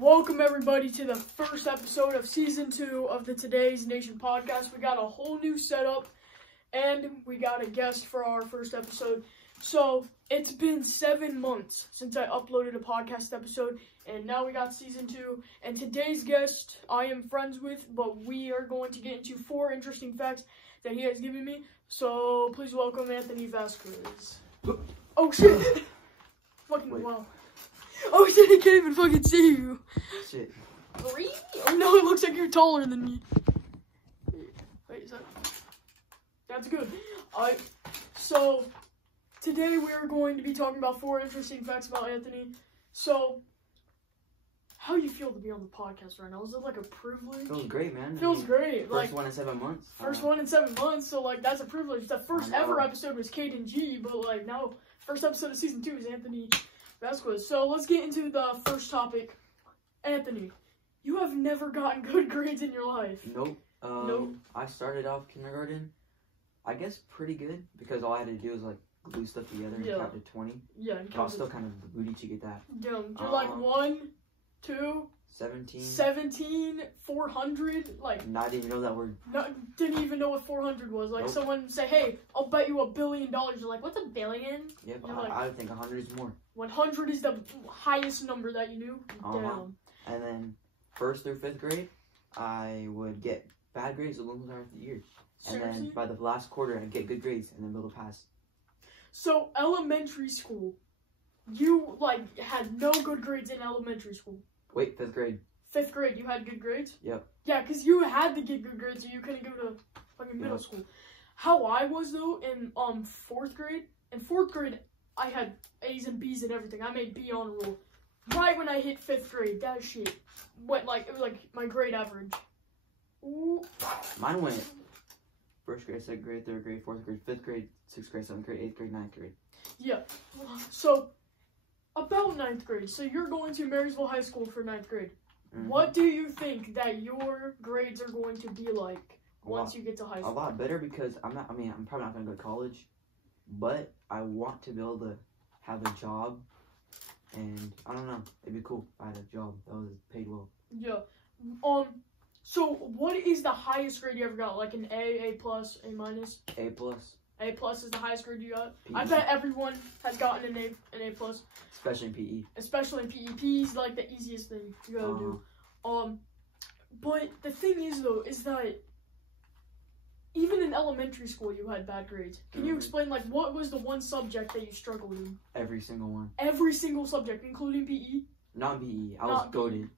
Welcome everybody to the first episode of season 2 of the Today's Nation podcast. We got a whole new setup and we got a guest for our first episode. So it's been 7 months since I uploaded a podcast episode, and now we got season 2. And today's guest I am friends with, but we are going to get into 4 interesting facts that he has given me. So please welcome Anthony Vazquez. Oh shit! Fucking wow. Oh shit, he can't even fucking see you. Shit. Really? Oh no, it looks like you're taller than me. Wait, is that? That's good. So, today we are going to be talking about 4 interesting facts about Anthony. So, how do you feel to be on the podcast right now? Is it like a privilege? Feels great, man. Feels great. First one in 7 months. First one in 7 months, so like that's a privilege. The first ever episode was Kate and G, but like now, first episode of season 2 is Anthony Vazquez. So let's get into the first topic. Anthony, you have never gotten good grades in your life. Nope. Nope. I started off kindergarten, I guess pretty good, because all I had to do was like glue stuff together and count to 20. Yeah. And I was still kind of the booty to get that. You're like 1, 2, 17, 400, like. And I didn't even know that word. No, didn't even know what 400 was. Like, someone say, "Hey, I'll bet you $1 billion." You're like, "What's a billion?" Yep, like, I think 100 is more. 100 is the highest number that you knew. Damn. And then 1st through 5th grade, I would get bad grades along throughout the years. And then by the last quarter, I'd get good grades and then be able to pass. So elementary school, you like had no good grades in elementary school. Wait, 5th grade. 5th grade, you had good grades? Yep. Yeah, because you had to get good grades or you couldn't go to fucking middle school. How I was, though, in 4th grade, in 4th grade, I had A's and B's and everything. I made B honor roll. Right when I hit 5th grade, that shit went like, it was like my grade average. Ooh. Mine went 1st grade, 2nd grade, 3rd grade, 4th grade, 5th grade, 6th grade, 7th grade, 8th grade, 9th grade. Yeah. So, about 9th grade. So you're going to Marysville High School for 9th grade. Mm-hmm. What do you think that your grades are going to be like once you get to high school? A lot better, because I'm probably not going to go to college, but I want to be able to have a job, and I don't know, it'd be cool if I had a job that was paid well. Yeah. So what is the highest grade you ever got? Like an A, A+, A-? A+. A+ is the highest grade you got? PE. I bet everyone has gotten an A+. Especially in PE. Especially in PE. PE is like the easiest thing you gotta do. But the thing is, though, is that even in elementary school you had bad grades. Can you explain, like, what was the one subject that you struggled in? Every single one. Every single subject, including PE? Not PE. I was goated.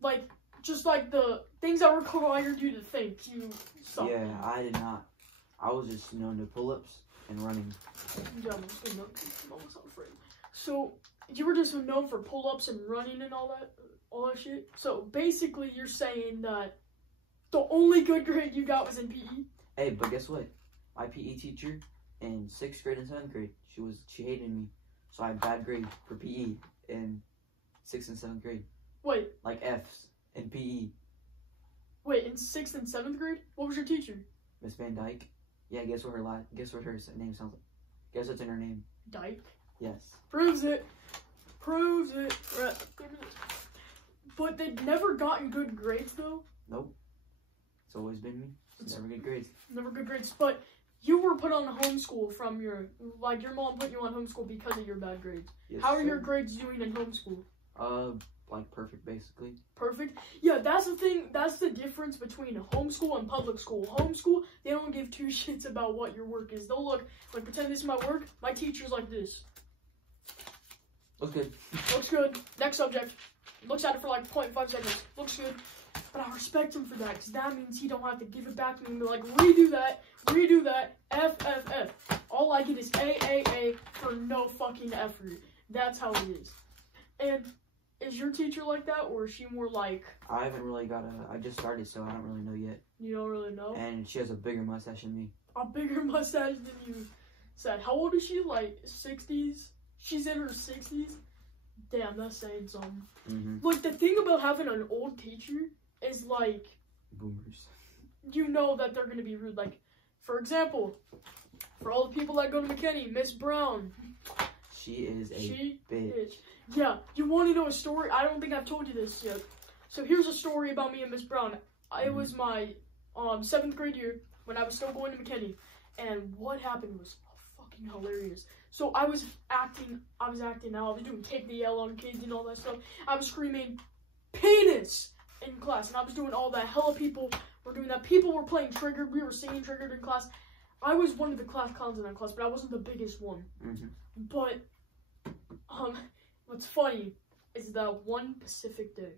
Like, just like the things that required you to think, you sucked. Yeah, I did not. I was just known to pull-ups and running. Yeah, so you were just known for pull-ups and running and all that shit. So basically, you're saying that the only good grade you got was in PE. Hey, but guess what? My PE teacher in 6th grade and 7th grade, she hated me, so I had bad grades for PE in 6th and 7th grade. Wait. Like F's in PE. Wait, in 6th and 7th grade? What was your teacher? Miss Van Dyke. Yeah, guess what her name sounds like? Guess what's in her name? Dyke? Yes. Proves it. Proves it. Right. But they've never gotten good grades, though? Nope. It's always been me. Never good grades. Never good grades. But you were put on homeschool from your mom put you on homeschool because of your bad grades. Yes, How are your grades doing in homeschool? Like perfect, basically. Perfect? Yeah, that's the thing. That's the difference between homeschool and public school. Homeschool, they don't give 2 shits about what your work is. They'll look, like, pretend this is my work. My teacher's like this. Looks good. Looks good. Next subject. Looks at it for like 0.5 seconds. Looks good. But I respect him for that, because that means he don't have to give it back to me and be like, redo that, F, F, F. All I get is A for no fucking effort. That's how it is. And is your teacher like that, or is she more like... I haven't really I just started, so I don't really know yet. You don't really know? And she has a bigger mustache than me. A bigger mustache than you said. How old is she? Like, 60s? She's in her 60s? Damn, that's saying something. Like, the thing about having an old teacher is, like... Boomers. You know that they're going to be rude. Like, for example, for all the people that go to McKinney, Miss Brown... She is a She bitch. is. Yeah, you want to know a story? I don't think I've told you this yet. So here's a story about me and Miss Brown. It was my 7th grade year when I was still going to McKinney, and what happened was fucking hilarious. So I was acting out. I was doing kick the L on kids and all that stuff. I was screaming penis in class, and I was doing all that. Hella people were doing that. People were playing Triggered. We were singing Triggered in class. I was one of the class clowns in that class, but I wasn't the biggest one. But what's funny is that one Pacific day,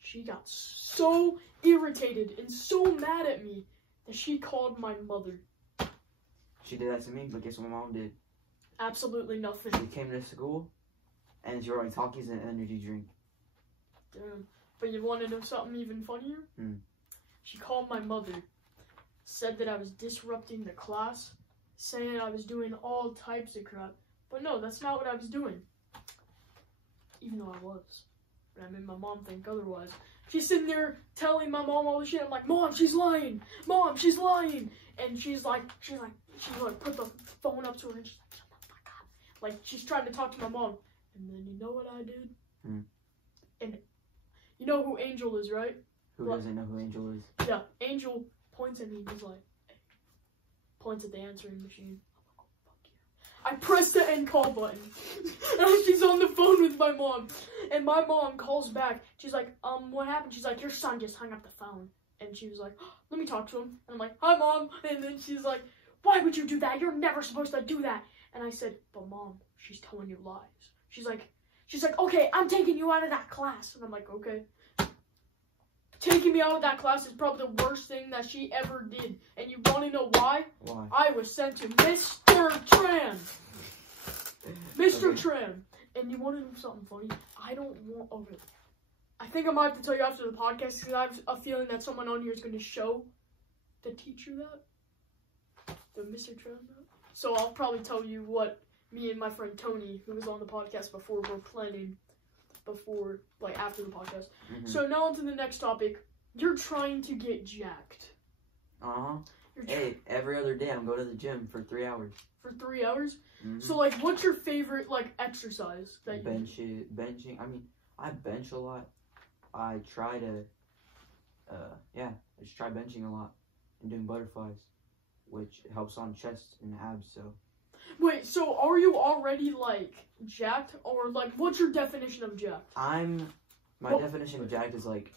she got so irritated and so mad at me that she called my mother. She did that to me, but guess what my mom did? Absolutely nothing. She came to school, and she brought me Takis and an energy drink. Damn. But you want to know something even funnier? She called my mother, said that I was disrupting the class, saying I was doing all types of crap. But no, that's not what I was doing. Even though I was. But I made my mom think otherwise. She's sitting there telling my mom all this shit. I'm like, Mom, she's lying. Mom, she's lying. And she's like, put the phone up to her and she's like, oh my God. Like, she's trying to talk to my mom. And then you know what I did? And you know who Angel is, right? Who doesn't know who Angel is? Yeah, Angel points at me and he's like, hey. Points at the answering machine. I'm like, oh, fuck you. I pressed the end call button. And she's on the phone with my mom. And my mom calls back. She's like, what happened? She's like, your son just hung up the phone. And she was like, oh, let me talk to him. And I'm like, hi, Mom. And then she's like, why would you do that? You're never supposed to do that. And I said, but Mom, she's telling you lies. She's like, okay, I'm taking you out of that class. And I'm like, okay. Taking me out of that class is probably the worst thing that she ever did. And you want to know why? Why? I was sent to Mr. Tran. Mr. Tran. And you want to know something funny? I don't want... Okay. I think I might have to tell you after the podcast because I have a feeling that someone on here is going to show the teacher that. The Mr. Tran that. So I'll probably tell you what me and my friend Tony, who was on the podcast before, were planning before, like, after the podcast. So now on to the next topic. You're trying to get jacked. Hey, every other day I'm going to the gym for 3 hours. For 3 hours? So, like, what's your favorite, like, exercise that benching. I mean, I bench a lot. I try to, I just try benching a lot and doing butterflies, which helps on chest and abs, so. Wait, so are you already, like, jacked? Or, like, what's your definition of jacked? My definition of jacked is, like,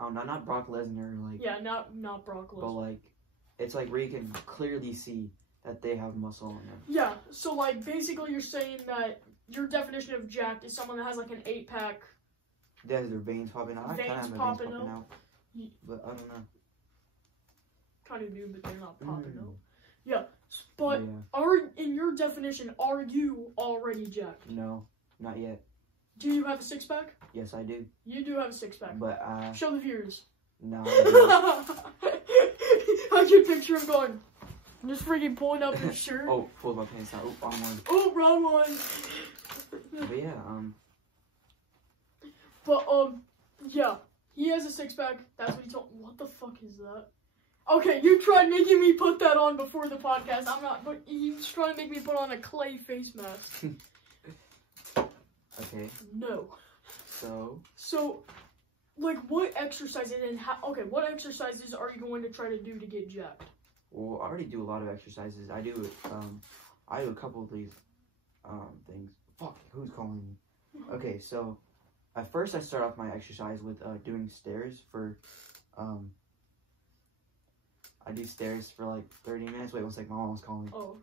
not Brock Lesnar, like. Yeah, not Brock Lesnar. But, like, it's, like, where you can clearly see that they have muscle on them. Yeah, so, like, basically you're saying that your definition of jacked is someone that has, like, an 8-pack. They have their veins popping out. I kind of have my veins popping out. But I don't know. Kind of do, but they're not popping out. Yeah, but in your definition, are you already jacked? No, not yet. Do you have a 6-pack? Yes, I do. You do have a 6-pack. But show the viewers. No. How's your picture of going? I'm just freaking pulling up your shirt. Oh, pulled my pants out. Oh, wrong one. Oh, wrong one. But yeah, But yeah, he has a 6-pack. That's what he told. What the fuck is that? Okay, you tried making me put that on before the podcast. I'm not, but he's trying to make me put on a clay face mask. Okay. No. So, like, what exercises and what exercises are you going to try to do to get jacked? Well, I already do a lot of exercises. I do a couple of these things. Fuck, who's calling me? Okay, so at first I start off my exercise with doing stairs for I do stairs for like 30 minutes. Wait, one second, my mom was calling. Oh.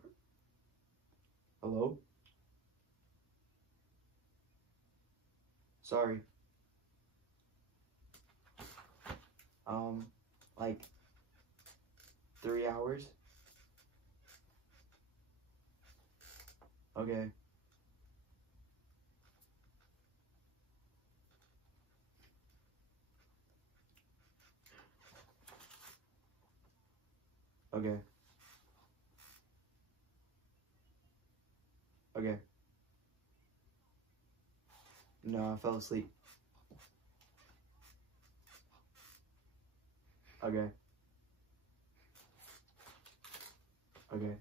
Hello? Sorry. Like 3 hours. Okay. Okay. Okay. No, I fell asleep. Okay. Okay.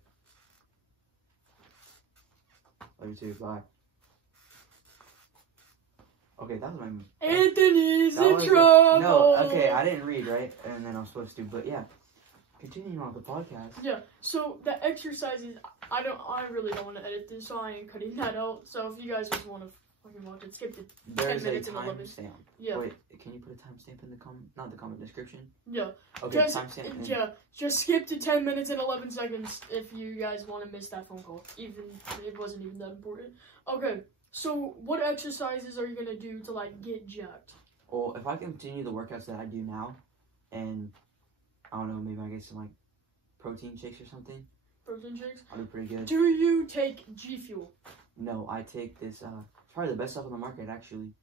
Love you too. Bye. Okay, that was my... Anthony's that in was trouble! No, okay, I didn't read, right? And then I was supposed to, but yeah. Continuing on the podcast. Yeah, so the exercises, I really don't want to edit this, so I ain't cutting that out. So if you guys just want to fucking watch it, skip it. There's 10 a minutes and 11. timestamp. Yeah. Wait, can you put a timestamp in the comment? Not the comment description? Yeah. Okay, timestamp. Yeah, just skip to 10 minutes and 11 seconds if you guys want to miss that phone call. Even it wasn't even that important. Okay, so what exercises are you gonna do to like get jacked? Well, if I continue the workouts that I do now, and I don't know, maybe I get some like protein shakes or something. Protein shakes? I'll do pretty good. Do you take G Fuel? No, I take this, probably the best stuff on the market, actually.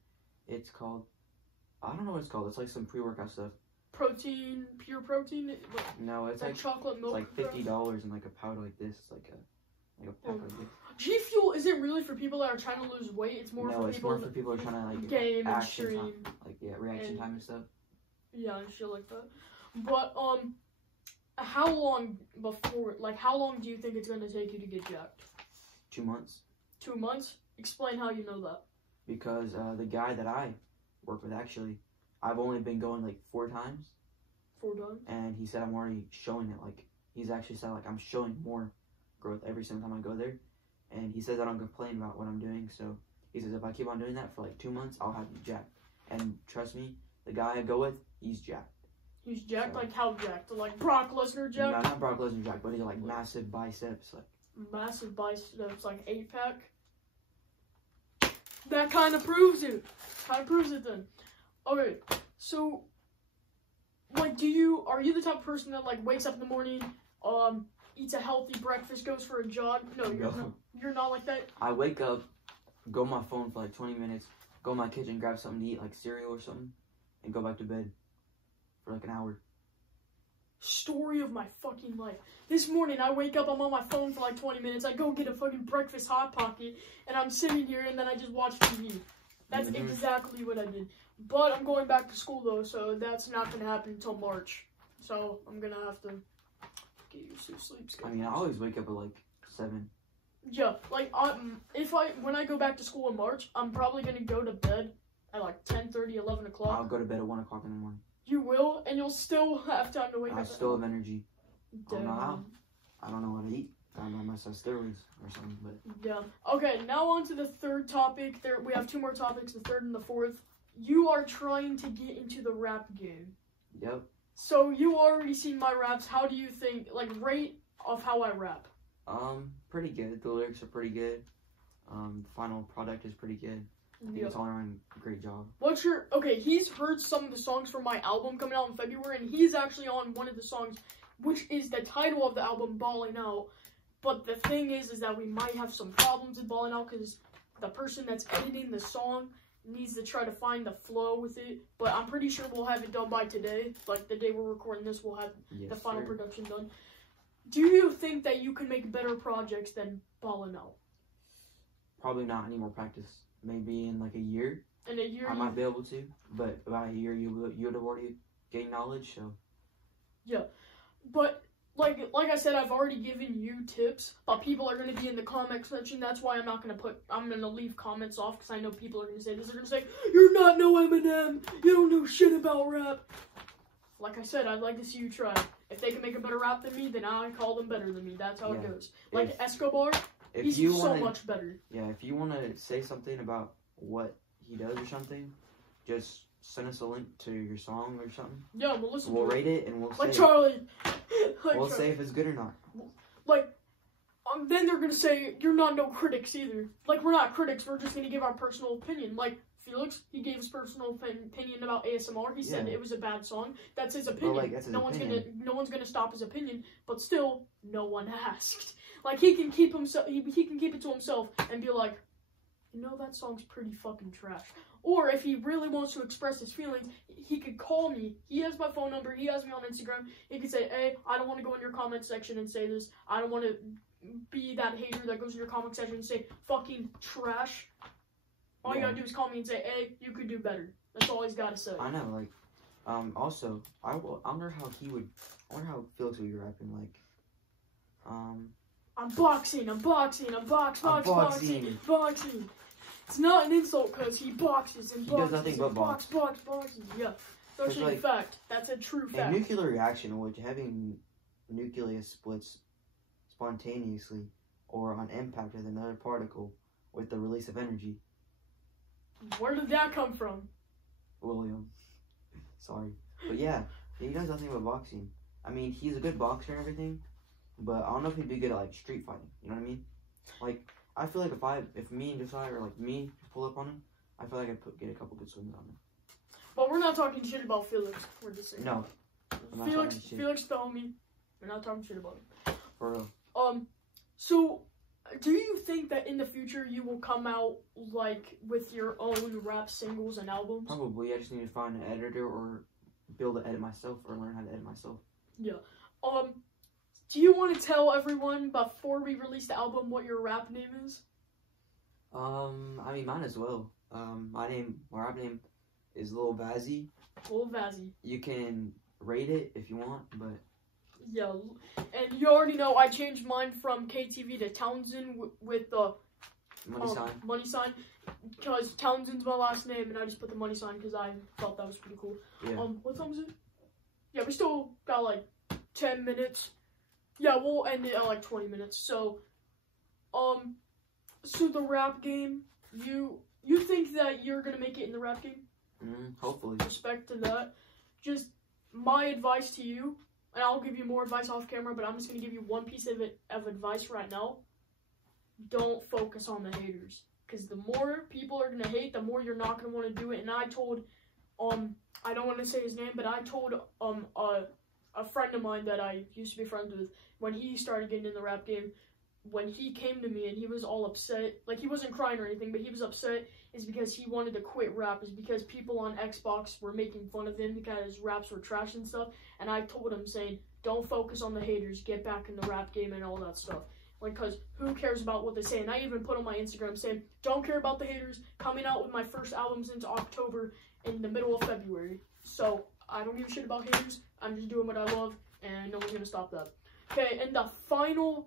It's called, I don't know what it's called. It's like some pre-workout stuff. Protein, pure protein? What, No, it's like chocolate milk. It's like $50 and like a powder like this. It's like a pack like this. G Fuel isn't really for people that are trying to lose weight. It's more for people. No, it's more for people who are trying to like game and action stream. time, like reaction time and stuff. Yeah, and shit like that. But how long do you think it's gonna take you to get jacked? 2 months. 2 months? Explain how you know that. Because the guy that I work with, actually, I've only been going like 4 times. 4 times? And he said I'm already showing it. Like, he's actually said like I'm showing more growth every single time I go there. And he says I don't complain about what I'm doing. So he says if I keep on doing that for like 2 months, I'll have you jacked. And trust me, the guy I go with, he's jacked. He's jacked? So, like how jacked? Like Brock Lesnar jacked? No, not Brock Lesnar jacked, but he's like massive biceps. Like massive biceps, like 8-pack? That kind of proves it. Then. Okay, so, like, are you the type of person that, like, wakes up in the morning, eats a healthy breakfast, goes for a jog? No, you're not like that? I wake up, go on my phone for like 20 minutes, go in my kitchen, grab something to eat, like cereal or something, and go back to bed for like an hour. Story of my fucking life. This morning, I wake up, I'm on my phone for like 20 minutes, I go get a fucking breakfast Hot Pocket, and I'm sitting here, and then I just watch TV. That's exactly what I did. But I'm going back to school, though, so that's not going to happen until March. So I'm going to have to get used to sleep schedule. I mean, I always wake up at like 7. Yeah, like, when I go back to school in March, I'm probably going to go to bed at like 10:30, 11 o'clock. I'll go to bed at 1 o'clock in the morning. You will, and you'll still have time to wake up. I still have energy. Damn. I don't know what to eat. I might have steroids or something, but... Yeah. Okay, now on to the third topic. We have 2 more topics, the third and the fourth. You are trying to get into the rap game. Yep. So, you already seen my raps. How do you think, like, rate of how I rap? Pretty good. The lyrics are pretty good. The final product is pretty good. I think it's all around a great job. Okay, he's heard some of the songs from my album coming out in February, and he's actually on one of the songs, which is the title of the album, Ballin' Out. But the thing is that we might have some problems with Ballin' Out, because the person that's editing the song needs to try to find the flow with it. But I'm pretty sure we'll have it done by today. Like, the day we're recording this, we'll have the final production done. Do you think that you can make better projects than Ballin' Out? Probably not. Any more practice. Maybe in like a year. In a year, I might be able to, but about a year you would have already gained knowledge. So yeah, but like I said, I've already given you tips, but people are gonna be in the comment section. That's why I'm gonna leave comments off, because I know people are gonna say this. They're gonna say, "You're not no Eminem. You don't know shit about rap." Like I said, I'd like to see you try. If they can make a better rap than me, then I call them better than me. That's how it goes. Like Escobar. He's so much better. Yeah, if you want to say something about what he does or something, just send us a link to your song or something. Yeah, we'll listen. We'll rate it and we'll say. Like Charlie. We'll say if it's good or not. Like, then they're gonna say you're not no critics either. Like, we're not critics. We're just gonna give our personal opinion. Like Felix, he gave his personal opinion about ASMR. He said it was a bad song. That's his opinion. Well, like, that's his opinion. No one's gonna stop his opinion. But still, no one asked. Like, he can keep himself. He can keep it to himself and be like, you know, that song's pretty fucking trash. Or if he really wants to express his feelings, he could call me. He has my phone number. He has me on Instagram. He could say, hey, I don't want to go in your comment section and say this. I don't want to be that hater that goes in your comment section and say fucking trash. All you gotta do is call me and say, hey, you could do better. That's all he's gotta say. I know, like, also, I wonder how Felix would be rapping, like, I'm boxing, boxing. It's not an insult because he boxes and He boxes. does nothing and but boxes. Yeah. It's actually like, a fact. That's a true fact. A nuclear reaction in which having nucleus splits spontaneously or on impact with another particle with the release of energy. Where did that come from? William. Sorry. But yeah, he does nothing but boxing. I mean, he's a good boxer and everything, but I don't know if he'd be good at, like, street fighting. You know what I mean? Like, I feel like if me and Josiah, or, like, me, pull up on him, I feel like I'd get a couple good swings on him. But we're not talking shit about Felix. We're just saying. No. Felix the homie. We're not talking shit about him. For real. So, do you think that in the future you will come out, like, with your own rap singles and albums? Probably. I just need to find an editor or be able to edit myself or learn how to edit myself. Yeah. Do you want to tell everyone before we release the album what your rap name is? I mean, mine as well. My rap name is Lil Vazzy. Lil Vazzy. You can rate it if you want, but... Yeah, and you already know I changed mine from KTV to Townsend with the money sign, because Townsend's my last name, and I just put the money sign because I thought that was pretty cool. Yeah. What time is it? Yeah, we still got like 10 minutes. Yeah, we'll end it at like 20 minutes. So, so the rap game, you think that you're gonna make it in the rap game? Hopefully. Respect to that. Just my advice to you. And I'll give you more advice off camera, but I'm just going to give you one piece of advice right now. Don't focus on the haters. Because the more people are going to hate, the more you're not going to want to do it. And I told, I don't want to say his name, but I told a friend of mine that I used to be friends with, when he started getting in the rap game, when he came to me and he was all upset, like he wasn't crying or anything, but he was upset, is because he wanted to quit rap, is because people on Xbox were making fun of him because his raps were trash and stuff, and I told him, saying, don't focus on the haters, get back in the rap game and all that stuff. Like, because who cares about what they say? And I even put on my Instagram saying, don't care about the haters, coming out with my first album since October in the middle of February. So, I don't give a shit about haters, I'm just doing what I love, and no one's going to stop that. Okay, and the final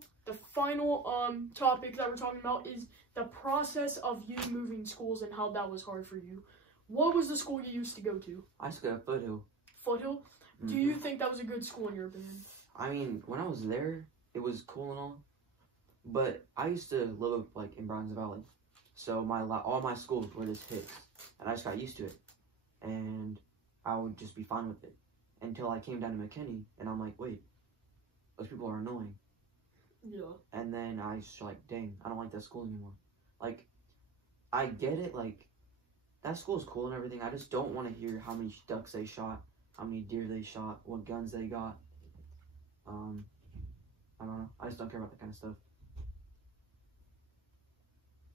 topic that we're talking about is the process of you moving schools and how that was hard for you. What was the school you used to go to? I used to go to Foothill. Foothill? Do you think that was a good school in your opinion? I mean, when I was there, it was cool and all, but I used to live like in Browns Valley, so all my schools were just hits, and I just got used to it, and I would just be fine with it until I came down to McKinney, and I'm like, wait, those people are annoying. Yeah. And then I was like, dang, I don't like that school anymore. Like, I get it, like, that school's cool and everything. I just don't want to hear how many ducks they shot, how many deer they shot, what guns they got. I don't know. I just don't care about that kind of stuff.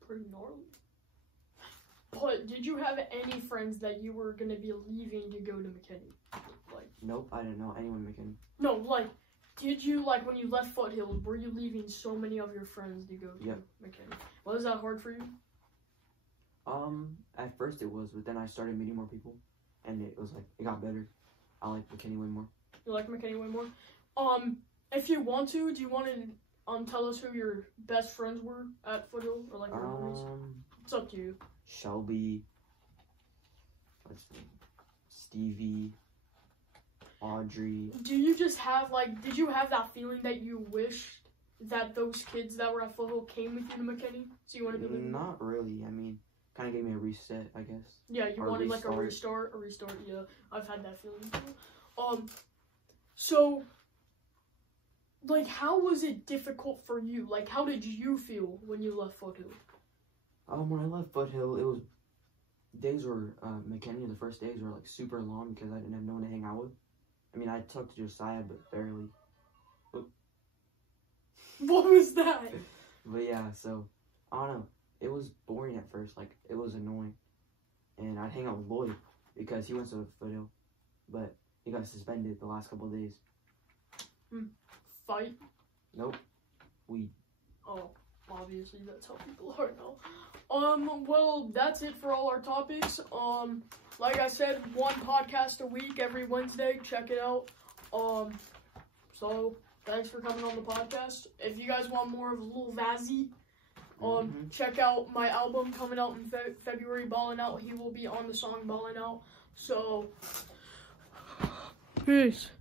Pretty gnarly. But did you have any friends that you were going to be leaving to go to McKinney? Like, nope, I didn't know anyone in McKinney. No, like, did you, like, when you left Foothill, were you leaving so many of your friends to go to McKinney? Was that hard for you? At first it was, but then I started meeting more people, and it was like, it got better. I like McKinney way more. You like McKinney way more? If you want to, do you want to, tell us who your best friends were at Foothill, or, like, your homies? It's up to you. Shelby, Stevie, Audrey. Do you just have, like, did you have that feeling that you wished that those kids that were at Foothill came with you to McKinney? So you wanted to leave? Not really. I mean, kind of gave me a reset, I guess. Yeah, you wanted like a restart. Yeah, I've had that feeling too. So, like, how was it difficult for you? Like, how did you feel when you left Foothill? When I left Foothill, it was days were McKinney. The first days were like super long because I didn't have no one to hang out with. I mean, I talked to Josiah, but barely. What was that? But yeah, so I don't know. It was boring at first. Like, it was annoying. And I'd hang out with Lloyd because he went to Foothill, but he got suspended the last couple of days. Fight? Nope. Oh, obviously that's how people are now. Well, that's it for all our topics. Like I said, one podcast a week every Wednesday. Check it out. So thanks for coming on the podcast. If you guys want more of Lil Vazzy, Check out my album coming out in February, Ballin' Out. He will be on the song Ballin' Out. So, peace.